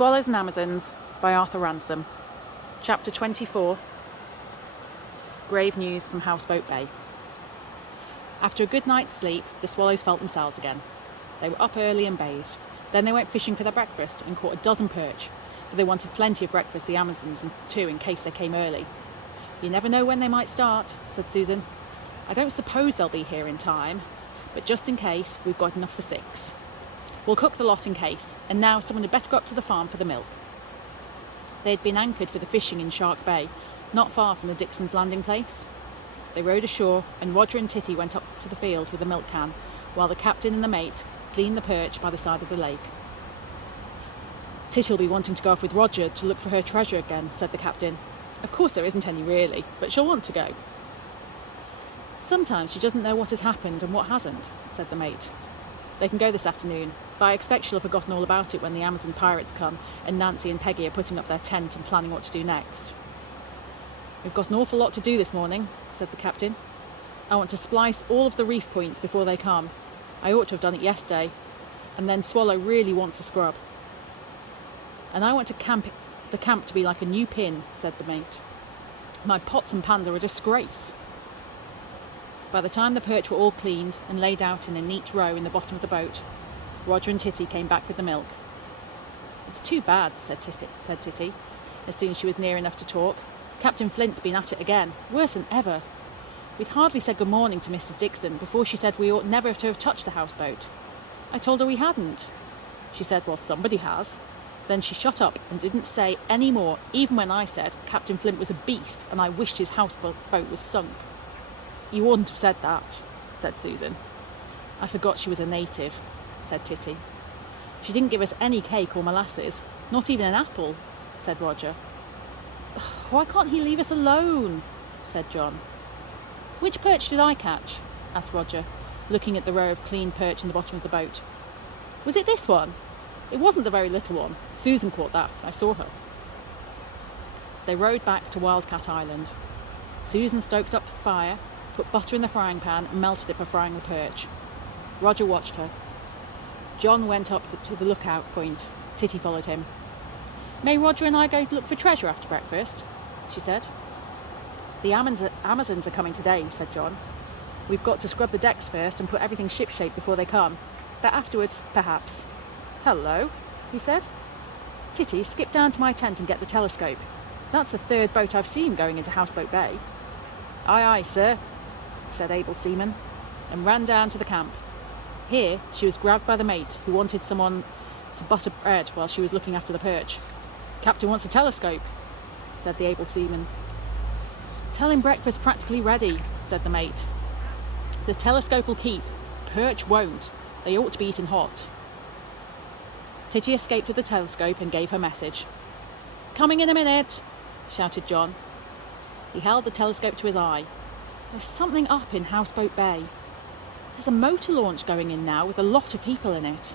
Swallows and Amazons by Arthur Ransome. Chapter 24. Grave news from Houseboat Bay. After a good night's sleep, the swallows felt themselves again. They were up early and bathed. Then they went fishing for their breakfast and caught a dozen perch, for they wanted plenty of breakfast, the Amazons, and too, in case they came early. "You never know when they might start," said Susan. "I don't suppose they'll be here in time, but just in case, we've got enough for 6. We'll cook the lot in case, and now someone had better go up to the farm for the milk." They had been anchored for the fishing in Shark Bay, not far from the Dixons' landing place. They rowed ashore, and Roger and Titty went up to the field with a milk can, while the captain and the mate cleaned the perch by the side of the lake. "Titty'll be wanting to go off with Roger to look for her treasure again," said the captain. "Of course there isn't any really, but she'll want to go." "Sometimes she doesn't know what has happened and what hasn't," said the mate. "They can go this afternoon, but I expect she'll have forgotten all about it when the Amazon pirates come and Nancy and Peggy are putting up their tent and planning what to do next." "We've got an awful lot to do this morning," said the captain. "I want to splice all of the reef points before they come. I ought to have done it yesterday, and then Swallow really wants a scrub. And I want the camp to be like a new pin," said the mate. "My pots and pans are a disgrace." By the time the perch were all cleaned and laid out in a neat row in the bottom of the boat, Roger and Titty came back with the milk. "It's too bad," said Titty, as soon as she was near enough to talk. "Captain Flint's been at it again, worse than ever. We'd hardly said good morning to Mrs. Dixon before she said we ought never to have touched the houseboat. I told her we hadn't. She said, 'Well, somebody has.' Then she shut up and didn't say any more, even when I said Captain Flint was a beast and I wished his houseboat was sunk." "You oughtn't have said that," said Susan. "I forgot she was a native," said Titty. "She didn't give us any cake or molasses, not even an apple," said Roger. "Why can't he leave us alone?" said John. "Which perch did I catch?" asked Roger, looking at the row of clean perch in the bottom of the boat. "Was it this one? It wasn't the very little one. Susan caught that. I saw her." They rowed back to Wildcat Island. Susan stoked up the fire, put butter in the frying pan and melted it for frying the perch. Roger watched her. John went up to the lookout point. Titty followed him. "May Roger and I go to look for treasure after breakfast?" she said. "The Amazons are coming today," said John. "We've got to scrub the decks first and put everything shipshape before they come. But afterwards, perhaps." "Hello," he said. "Titty, skip down to my tent and get the telescope. That's the 3rd boat I've seen going into Houseboat Bay." "Aye, aye, sir," said able seaman, and ran down to the camp. Here she was grabbed by the mate, who wanted someone to butter bread while she was looking after the perch. "Captain wants a telescope," said the able seaman. "Tell him breakfast's practically ready," said the mate. "The telescope will keep. Perch won't. They ought to be eaten hot." Titty escaped with the telescope and gave her message. "Coming in a minute," shouted John. He held the telescope to his eye. "There's something up in Houseboat Bay. There's a motor launch going in now with a lot of people in it."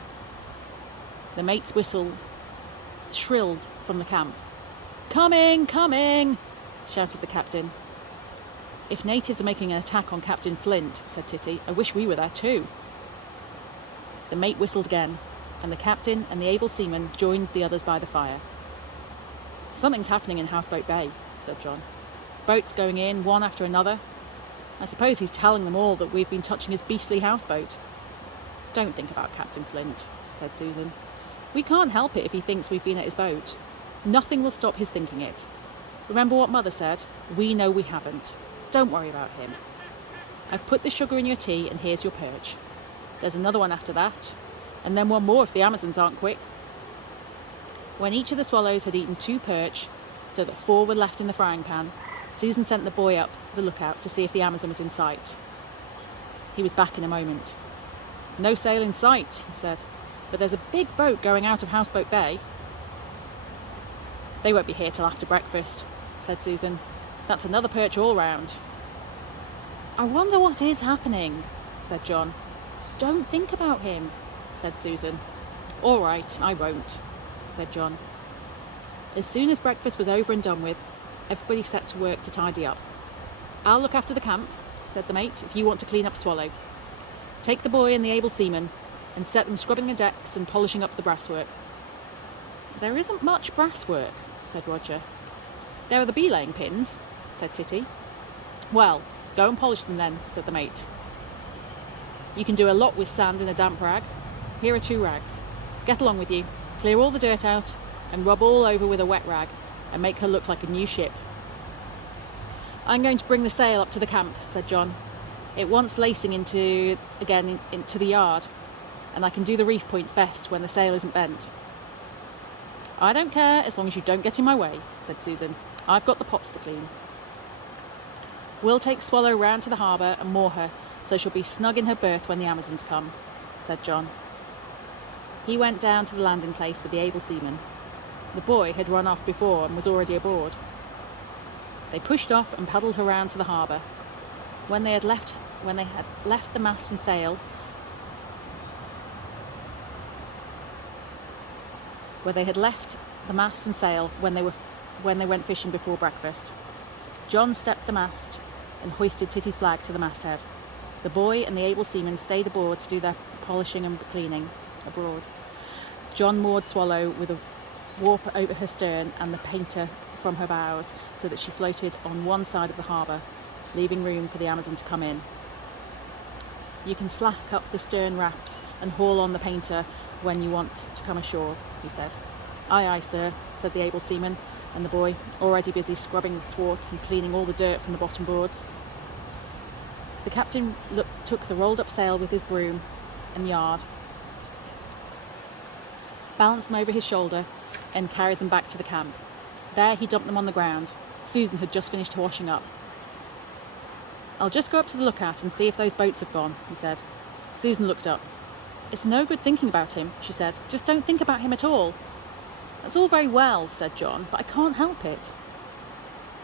The mate's whistle shrilled from the camp. "Coming, coming," shouted the captain. "If natives are making an attack on Captain Flint," said Titty, "I wish we were there too." The mate whistled again, and the captain and the able seaman joined the others by the fire. "Something's happening in Houseboat Bay," said John. "Boats going in, one after another. I suppose he's telling them all that we've been touching his beastly houseboat." "Don't think about Captain Flint," said Susan. "We can't help it if he thinks we've been at his boat. Nothing will stop his thinking it. Remember what Mother said? We know we haven't. Don't worry about him. I've put the sugar in your tea and here's your perch. There's another one after that, and then one more if the Amazons aren't quick." When each of the swallows had eaten 2 perch, so that 4 were left in the frying pan, Susan sent the boy up the lookout to see if the Amazon was in sight. He was back in a moment. "No sail in sight," he said, "but there's a big boat going out of Houseboat Bay." "They won't be here till after breakfast," said Susan. "That's another perch all round." "I wonder what is happening," said John. "Don't think about him," said Susan. "All right, I won't," said John. As soon as breakfast was over and done with, everybody set to work to tidy up. "I'll look after the camp," said the mate, "if you want to clean up Swallow. Take the boy and the able seaman and set them scrubbing the decks and polishing up the brasswork." There isn't much brasswork, said Roger. There are the belaying pins, said Titty. Well, go and polish them then, said the mate. You can do a lot with sand in a damp rag. Here are 2 rags. Get along with you. Clear all the dirt out and rub all over with a wet rag and make her look like a new ship. I'm going to bring the sail up to the camp, said John. It wants lacing into the yard, and I can do the reef points best when the sail isn't bent. I don't care as long as you don't get in my way, said Susan. I've got the pots to clean. We'll take Swallow round to the harbour and moor her, so she'll be snug in her berth when the Amazons come, said John. He went down to the landing place with the able seaman. The boy had run off before and was already aboard. They pushed off and paddled her round to the harbour. When they had left the mast and sail, when they went fishing before breakfast. John stepped the mast and hoisted Titty's flag to the masthead. The boy and the able seaman stayed aboard to do their polishing and cleaning abroad. John moored Swallow with a warp over her stern and the painter from her bows, so that she floated on one side of the harbour, leaving room for the Amazon to come in. You can slack up the stern wraps and haul on the painter when you want to come ashore, he said. Aye, aye, sir, said the able seaman and the boy, already busy scrubbing the thwarts and cleaning all the dirt from the bottom boards. The captain took the rolled up sail with his broom and yard, balanced them over his shoulder and carried them back to the camp. There he dumped them on the ground. Susan had just finished washing up. I'll just go up to the lookout and see if those boats have gone, he said. Susan looked up. It's no good thinking about him, she said. Just don't think about him at all. That's all very well, said John, but I can't help it.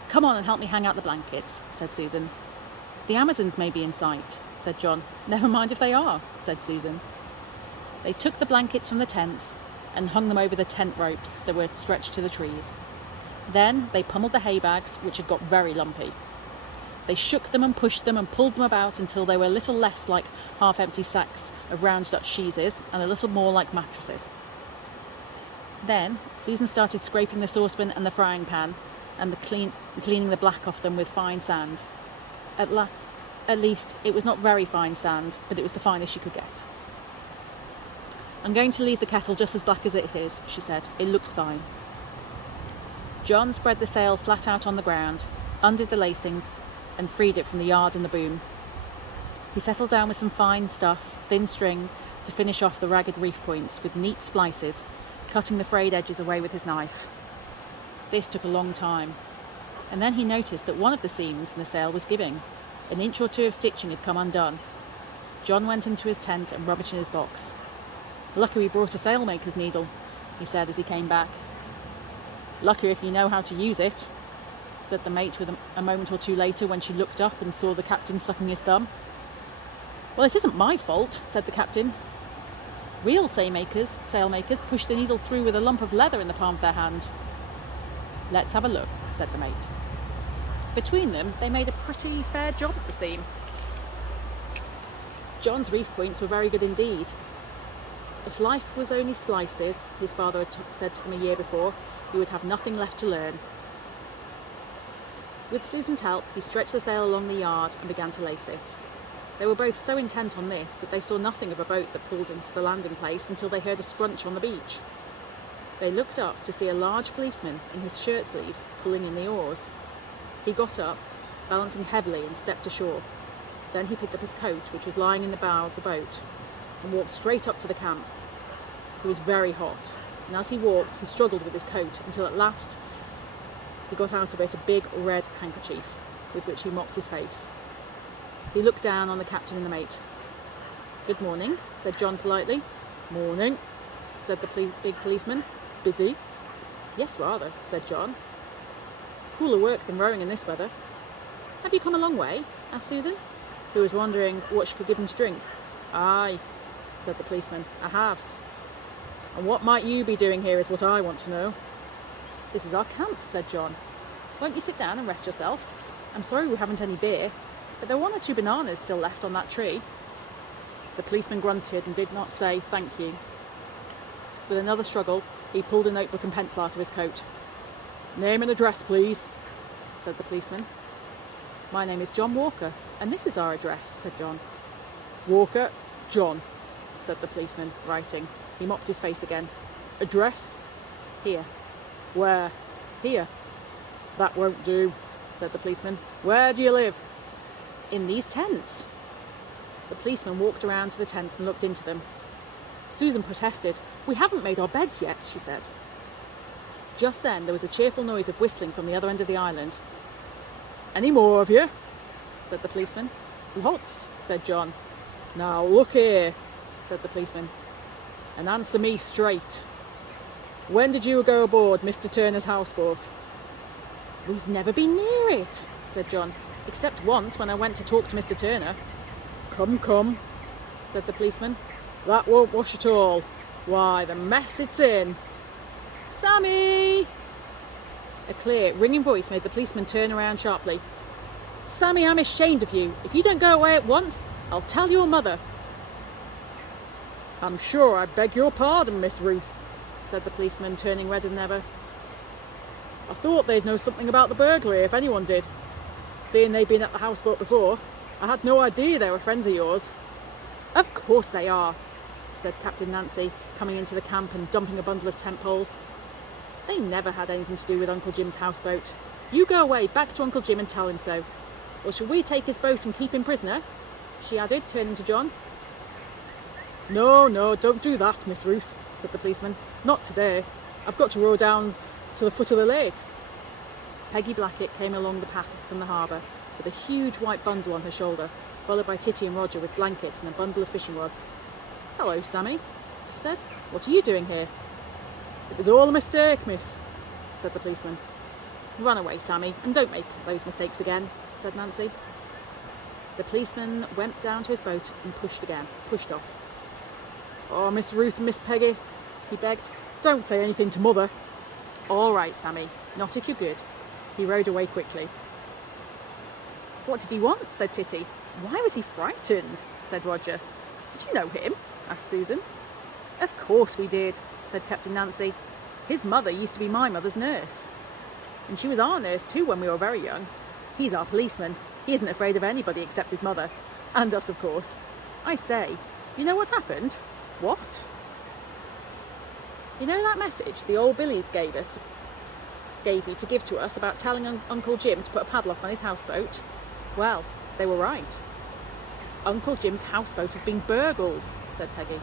Come on and help me hang out the blankets, said Susan. The Amazons may be in sight, said John. Never mind if they are, said Susan. They took the blankets from the tents and hung them over the tent ropes that were stretched to the trees. Then they pummeled the hay bags, which had got very lumpy. They shook them and pushed them and pulled them about until they were a little less like half-empty sacks of round Dutch cheeses and a little more like mattresses. Then Susan started scraping the saucepan and the frying pan and cleaning the black off them with fine sand. At least it was not very fine sand, but it was the finest she could get. I'm going to leave the kettle just as black as it is, she said. It looks fine. John spread the sail flat out on the ground, undid the lacings, and freed it from the yard and the boom. He settled down with some fine stuff, thin string, to finish off the ragged reef points with neat splices, cutting the frayed edges away with his knife. This took a long time, and then he noticed that one of the seams in the sail was giving. An inch or two of stitching had come undone. John went into his tent and rubbished in his box. Lucky we brought a sailmaker's needle, he said as he came back. Lucky if you know how to use it, said the mate with a moment or two later when she looked up and saw the captain sucking his thumb. Well, it isn't my fault, said the captain. Real sailmakers push the needle through with a lump of leather in the palm of their hand. Let's have a look, said the mate. Between them, they made a pretty fair job of the seam. John's reef points were very good indeed. If life was only splices, his father had said to them a year before, he would have nothing left to learn. With Susan's help, he stretched the sail along the yard and began to lace it. They were both so intent on this that they saw nothing of a boat that pulled into the landing place until they heard a scrunch on the beach. They looked up to see a large policeman in his shirt sleeves pulling in the oars. He got up, balancing heavily, and stepped ashore. Then he picked up his coat, which was lying in the bow of the boat, and walked straight up to the camp. It was very hot, and as he walked, he struggled with his coat until at last he got out of it a big red handkerchief with which he mopped his face. He looked down on the captain and the mate. Good morning, said John politely. Morning, said the big policeman. Busy? Yes, rather, said John. Cooler work than rowing in this weather. Have you come a long way? Asked Susan, who was wondering what she could give him to drink. Aye, said the policeman, I have. And what might you be doing here is what I want to know. This is our camp, said John. Won't you sit down and rest yourself? I'm sorry we haven't any beer, but there are 1 or 2 bananas still left on that tree. The policeman grunted and did not say thank you. With another struggle, He pulled a notebook and pencil out of his coat. "Name and address, please," said the policeman. "My name is John Walker, and this is our address," said John. "Walker, John," said the policeman, writing. He mopped his face again. "Address?" "Here." "Where?" "Here." "That won't do," said the policeman. "Where do you live?" "In these tents." The policeman walked around to the tents and looked into them. Susan protested. "We haven't made our beds yet," she said. Just then there was a cheerful noise of whistling from the other end of the island. "Any more of you?" said the policeman. "Lots," said John. "Now look here," said the policeman, "and answer me straight. When did you go aboard Mr. Turner's houseboat?" "We've never been near it," said John, "except once when I went to talk to Mr. Turner." Come, said the policeman. "That won't wash at all. Why, the mess it's in." "Sammy!" A clear, ringing voice made the policeman turn around sharply. "Sammy, I'm ashamed of you. If you don't go away at once, I'll tell your mother." "I'm sure I beg your pardon, Miss Ruth," said the policeman, turning redder than ever. "I thought they'd know something about the burglary if anyone did. Seeing they'd been at the houseboat before, I had no idea they were friends of yours." "Of course they are," said Captain Nancy, coming into the camp and dumping a bundle of tent poles. "They never had anything to do with Uncle Jim's houseboat. You go away back to Uncle Jim and tell him so. Or shall we take his boat and keep him prisoner?" she added, turning to John. No, don't do that, Miss Ruth," said the policeman. "Not today. I've got to row down to the foot of the lake." Peggy Blackett came along the path from the harbour with a huge white bundle on her shoulder, followed by Titty and Roger with blankets and a bundle of fishing rods. "Hello, Sammy," she said. "What are you doing here?" "It was all a mistake, miss," said the policeman. "Run away, Sammy, and don't make those mistakes again," said Nancy. The policeman went down to his boat and pushed off. "Oh, Miss Ruth and Miss Peggy," he begged, "don't say anything to Mother." "All right, Sammy, not if you're good." He rowed away quickly. "What did he want?" said Titty. "Why was he frightened?" said Roger. "Did you know him?" asked Susan. "Of course we did," said Captain Nancy. "His mother used to be my mother's nurse. And she was our nurse too when we were very young. He's our policeman. He isn't afraid of anybody except his mother. And us, of course. I say, you know what's happened?" "What?" "You know that message the old Billies gave you to give to us about telling Uncle Jim to put a padlock on his houseboat? Well, they were right. Uncle Jim's houseboat has been burgled," said Peggy.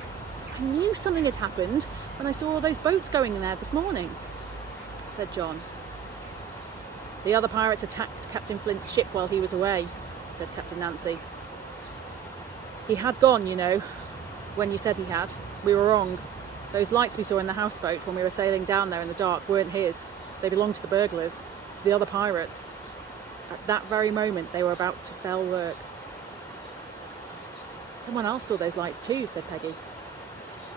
"I knew something had happened when I saw all those boats going in there this morning," said John. "The other pirates attacked Captain Flint's ship while he was away," said Captain Nancy. "He had gone, you know, when you said he had. We were wrong. Those lights we saw in the houseboat when we were sailing down there in the dark weren't his. They belonged to the burglars, to the other pirates. At that very moment they were about to fell work." "Someone else saw those lights too," said Peggy.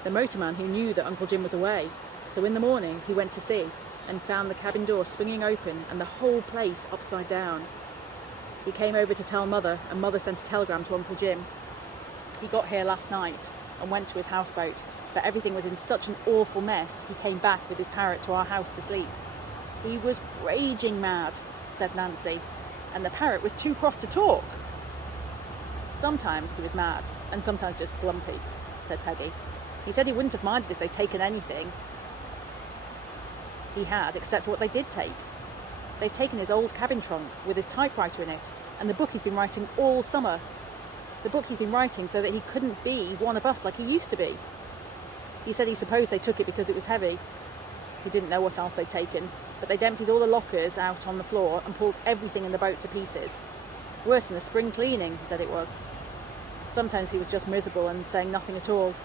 "The motorman who knew that Uncle Jim was away. So in the morning he went to see and found the cabin door swinging open and the whole place upside down. He came over to tell Mother, and Mother sent a telegram to Uncle Jim. He got here last night and went to his houseboat, but everything was in such an awful mess he came back with his parrot to our house to sleep. He was raging mad," said Nancy, "and the parrot was too cross to talk." "Sometimes he was mad, and sometimes just grumpy," said Peggy. "He said he wouldn't have minded if they'd taken anything he had, except what they did take. They've taken his old cabin trunk with his typewriter in it, and the book he's been writing all summer. The book he's been writing so that he couldn't be one of us like he used to be. He said he supposed they took it because it was heavy. He didn't know what else they'd taken, but they'd emptied all the lockers out on the floor and pulled everything in the boat to pieces. Worse than the spring cleaning, he said it was. Sometimes he was just miserable and saying nothing at all,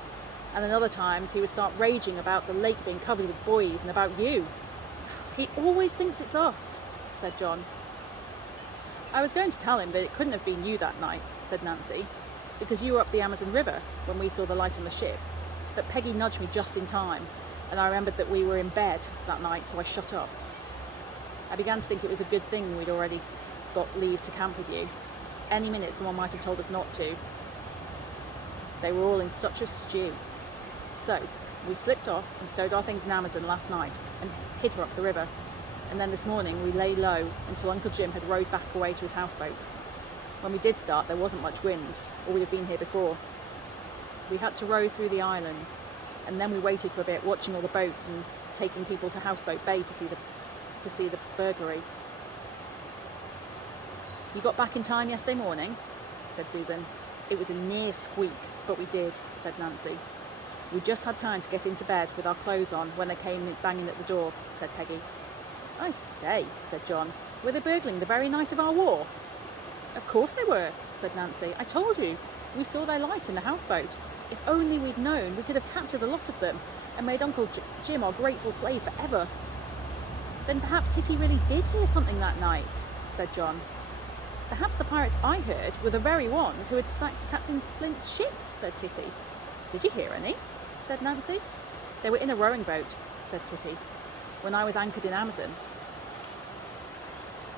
and then other times he would start raging about the lake being covered with buoys and about you. He always thinks it's us," said John. "I was going to tell him that it couldn't have been you that night," said Nancy, "because you were up the Amazon River when we saw the light on the ship, but Peggy nudged me just in time, and I remembered that we were in bed that night, so I shut up. I began to think it was a good thing we'd already got leave to camp with you. Any minute someone might have told us not to. They were all in such a stew. So, We slipped off and stowed our things in Amazon last night and hid her up the river. And then this morning we lay low until Uncle Jim had rowed back away to his houseboat. When we did start, there wasn't much wind, or we'd have been here before. We had to row through the islands, and then we waited for a bit, watching all the boats and taking people to Houseboat Bay to see the burglary. You got back in time yesterday morning, said Susan. It was a near squeak, but we did, said Nancy. We just had time to get into bed with our clothes on when they came banging at the door, said Peggy. I say, said John, were they burgling the very night of our war? Of course they were, said Nancy. I told you, we saw their light in the houseboat. If only we'd known, we could have captured a lot of them and made Uncle Jim our grateful slave forever. Then perhaps Titty really did hear something that night, said John. Perhaps the pirates I heard were the very ones who had sacked Captain Flint's ship, said Titty. Did you hear any? Said Nancy. They were in a rowing boat, said Titty, when I was anchored in Amazon.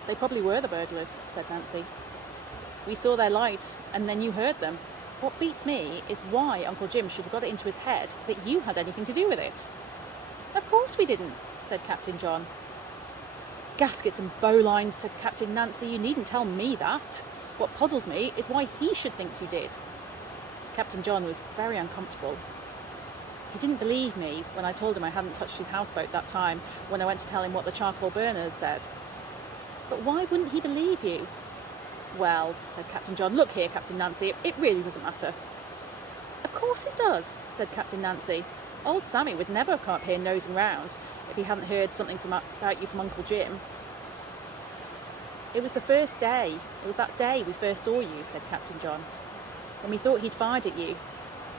They probably were the burglars, said Nancy. We saw their light and then you heard them. What beats me is why Uncle Jim should have got it into his head that you had anything to do with it. Of course we didn't, said Captain John. Gaskets and bowlines, said Captain Nancy. You needn't tell me that. What puzzles me is why he should think you did. Captain John was very uncomfortable. He didn't believe me when I told him I hadn't touched his houseboat that time when I went to tell him what the charcoal burners said. But why wouldn't he believe you? Well, said Captain John, look here, Captain Nancy, it really doesn't matter. Of course it does, said Captain Nancy. Old Sammy would never have come up here nosing round if he hadn't heard something about you from Uncle Jim. It was the first day. It was that day we first saw you, said Captain John, when we thought he'd fired at you.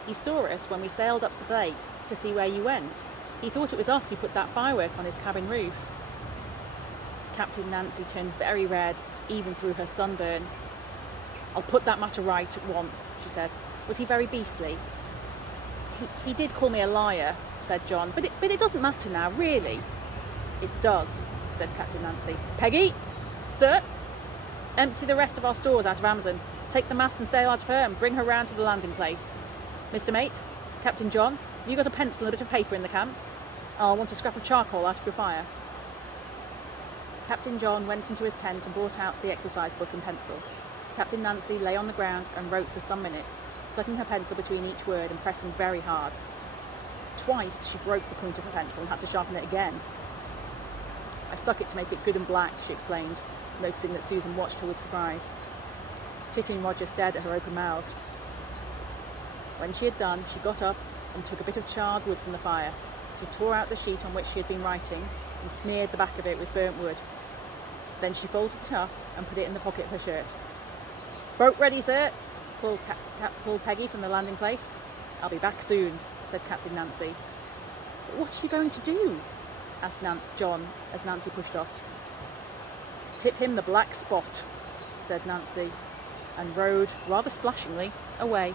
He saw us when we sailed up the lake to see where you went. He thought it was us who put that firework on his cabin roof. Captain Nancy turned very red, even through her sunburn. I'll put that matter right at once, she said. Was he very beastly? He did call me a liar, said John, but it doesn't matter now, really. It does, said Captain Nancy. Peggy! Sir! Empty the rest of our stores out of Amazon. Take the mast and sail out of her and bring her round to the landing place. Mr. Mate, Captain John, have you got a pencil and a bit of paper in the camp? I'll want a scrap of charcoal out of your fire. Captain John went into his tent and brought out the exercise book and pencil. Captain Nancy lay on the ground and wrote for some minutes, sucking her pencil between each word and pressing very hard. Twice she broke the point of her pencil and had to sharpen it again. I suck it to make it good and black, she explained, noticing that Susan watched her with surprise. Titty and Roger stared at her open-mouthed. When she had done, she got up and took a bit of charred wood from the fire. She tore out the sheet on which she had been writing and smeared the back of it with burnt wood. Then she folded it up and put it in the pocket of her shirt. Boat ready, sir, called Peggy from the landing place. I'll be back soon, said Captain Nancy. But what are you going to do? Asked John as Nancy pushed off. Tip him the black spot, said Nancy, and rowed, rather splashingly, away.